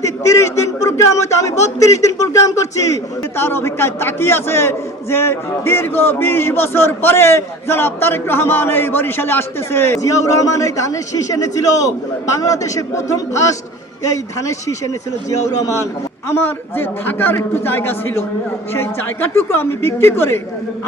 যদি 30 দিন প্রোগ্রাম হতো আমি 32 দিন প্রোগ্রাম করছি। তার অপেক্ষায় তাকিয়ে আছে যে দীর্ঘ 20 বছর পরে জনাব তারেক রহমান এই বরিশালে আসতেছে। জিয়াউর রহমান এই ধানের শীষ এনেছিল, বাংলাদেশে প্রথম ফার্স্ট এই ধানের শীষ এনেছিল জিয়াউর রহমান। আমার যে থাকার একটু জায়গা ছিল সেই জায়গাটুকু আমি বিক্রি করে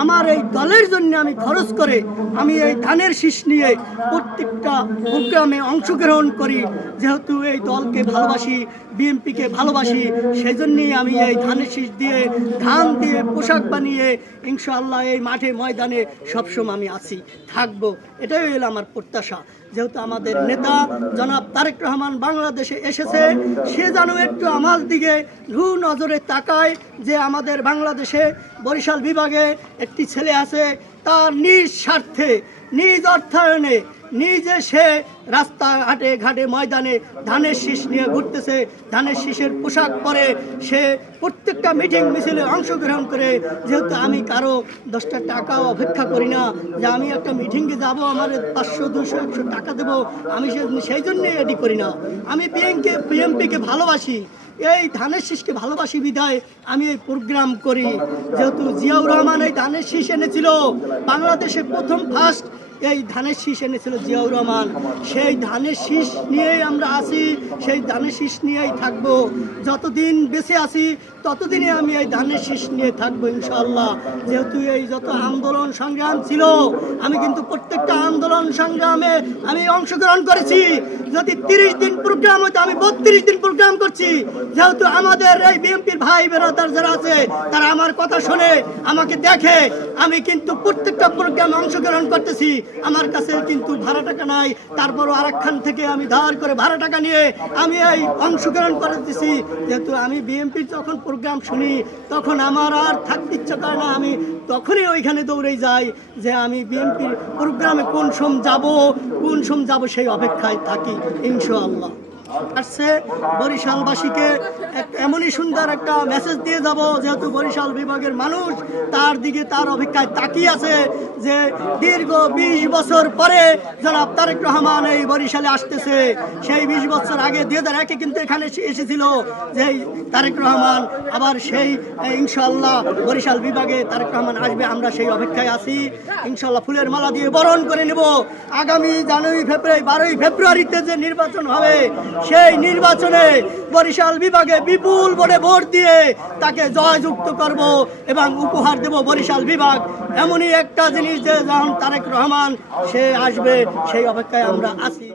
আমার এই দলের জন্য আমি খরচ করে আমি এই ধানের শীষ নিয়ে প্রত্যেকটা প্রোগ্রামে অংশগ্রহণ করি। যেহেতু এই দলকে ভালোবাসি, বিএনপিকে ভালোবাসি, সেই জন্যই আমি এই ধানের শীষ দিয়ে ধান দিয়ে পোশাক বানিয়ে ইনশাআল্লাহ এই মাঠে ময়দানে সবসময় আমি আছি, থাকবো। এটাই হলো আমার প্রত্যাশা। যেহেতু আমাদের নেতা জনাব তারেক রহমান বাংলাদেশে এসেছে, সে যেন একটু আমার দিকে রু নজরে তাকায় যে আমাদের বাংলাদেশে বরিশাল বিভাগে একটি ছেলে আছে, তার নিজ স্বার্থে নিজ অর্থায়নে নিজে সে রাস্তাঘাটে ঘাটে ময়দানে ধানের শীষ নিয়ে ঘুরতেছে, ধানের শীষের পোশাক পরে সে প্রত্যেকটা মিটিং মিছিলে অংশগ্রহণ করে। যেহেতু আমি কারো 10টা টাকাও অপেক্ষা করি না যে আমি একটা মিটিংয়ে যাব আমার 500, 200, 100 টাকা দেবো, আমি সেই জন্যই এটি করি না। আমি বিএনপিকে ভালোবাসি, এই ধানের শীষকে ভালোবাসি বিধায় আমি এই প্রোগ্রাম করি। যেহেতু জিয়াউর রহমান এই ধানের শীষ এনেছিল, বাংলাদেশে প্রথম ফার্স্ট এই ধানের শীষ এনেছিল জিয়াউর রহমান, সেই ধানের শীষ নিয়েই আমরা আছি, সেই ধানের শীষ নিয়েই থাকবো। যতদিন বেঁচে আছি ততদিনে আমি এই ধানের শীষ নিয়ে থাকবো ইনশাআল্লাহ। যেহেতু এই যত আন্দোলন সংগ্রাম ছিল আমি কিন্তু প্রত্যেকটা আন্দোলন সংগ্রামে আমি অংশগ্রহণ করেছি। যদি 30 দিন প্রোগ্রাম হতো আমি 32 দিন প্রোগ্রাম করছি। যেহেতু আমাদের এই বিএনপির ভাই বেরাদার যারা আছে তারা আমার কথা শুনে আমাকে দেখে, আমি কিন্তু প্রত্যেকটা প্রোগ্রামে অংশগ্রহণ করতেছি। আমার কাছে কিন্তু ভাড়া টাকা নাই, তারপরও আরেকখান থেকে আমি ধার করে ভাড়া টাকা নিয়ে আমি এই অংশগ্রহণ করতেছি। যেহেতু আমি বিএনপির যখন প্রোগ্রাম শুনি তখন আমার আর থাকতে ইচ্ছা করে না, আমি তখনই ওইখানে দৌড়ে যাই যে আমি বিএনপির প্রোগ্রামে কোন সোম যাব সেই অপেক্ষায় থাকি ইনশাআল্লাহ। আসছে বরিশালবাসীকে এমনই সুন্দর একটা মেসেজ দিয়ে যাব, যেহেতু বরিশাল বিভাগের মানুষ তার দিকে তার অপেক্ষায় তাকিয়ে আছে যে দীর্ঘ 20 বছর পরে জনাব তারেক রহমান এই বরিশালে আসতেছে। সেই 20 বছর আগে 2001-এ কিন্তু এখানে এসেছিল যে তারেক রহমান, আবার সেই ইনশাআল্লাহ বরিশাল বিভাগে তারেক রহমান আসবে, আমরা সেই অপেক্ষায় আছি। ইনশাআল্লাহ ফুলের মালা দিয়ে বরণ করে নেব। আগামী জানুয়ারি ফেব্রুয়ারি 12ই ফেব্রুয়ারিতে যে নির্বাচন হবে সেই নির্বাচনে বরিশাল বিভাগে বিপুল ভোটে ভোট দিয়ে তাকে জয়যুক্ত করব এবং উপহার দেব বরিশাল বিভাগ। এমনই একটা জিনিস যে যখন তারেক রহমান সে আসবে সেই অপেক্ষায় আমরা আছি।